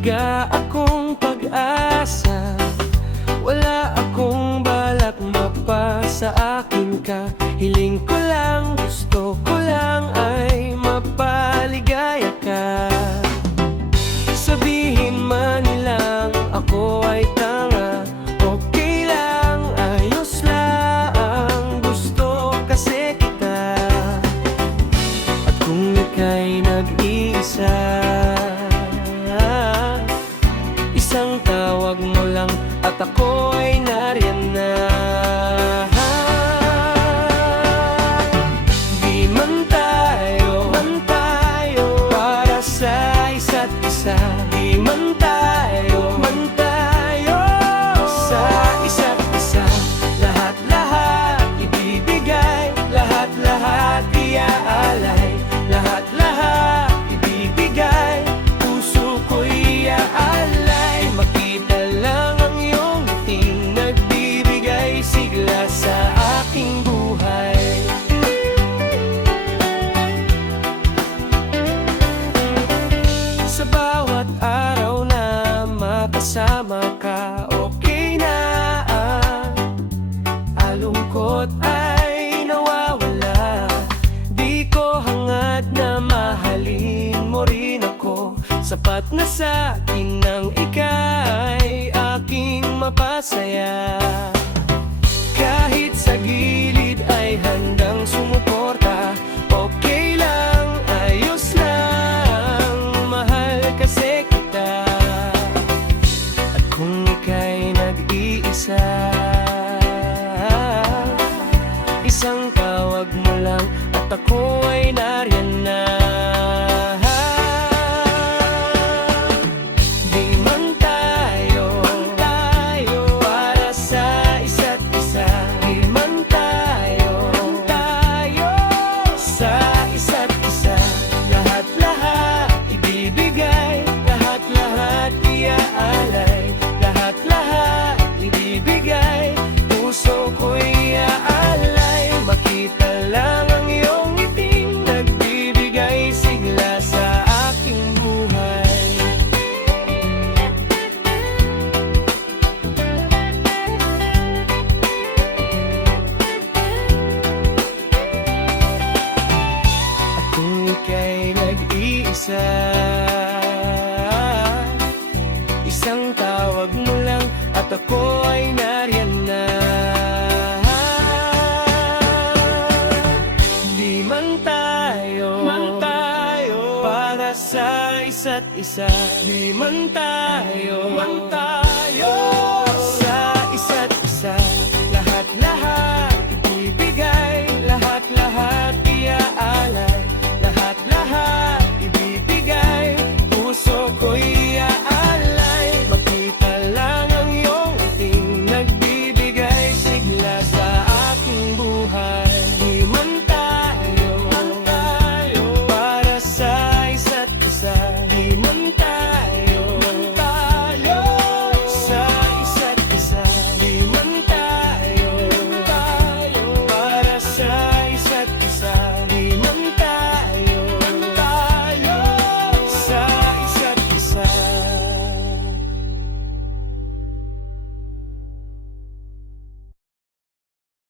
wika akong pag-asa. Wala akong balak mapasa akin ka. Hiling ko lang, gusto ko lang ay mapaligaya ka. Sabihin man nilang ako ay tanga, okay lang, ayos lang. Gusto kasi kita. At kung ika'y nag-iisa, isang tawag mo lang at ako ay nariyan na. Di man tayo para sa isa't isa. Di man tayo sa isa't isa. Lahat-lahat ibibigay, lahat-lahat iaalay, lahat-lahat ibibigay, puso ko'y iaalay. Makita lang ang iyong ngiting, nagbibigay sigla sa aking buhay. Sa bawat araw na makasama ka, okay na alungkot ay nawawala. Di ko hangad na mahalin mo rin ako. Sapat na sa akin nang ika'y aking mapasaya. Kahit sa gilid ay handang sumuporta, okay lang, ayos lang, mahal kasi kita. At kung ika'y nag-iisa, isang tawag mo lang at ako ay nariyan na. Di man tayo para sa isa't isa. Di man tayo sa isa't isa. Lahat-lahat ibibigay, lahat-lahat iaalay, lahat-lahat ibibigay, puso ko'y iaalay. Makita lang ang iyong ngiting, nagbibigay sigla sa aking buhay. At kung ika'y nag-iisa, isang tawag mo lang at ako ay nariyan na. Di man tayo para sa isa't isa. Di man tayo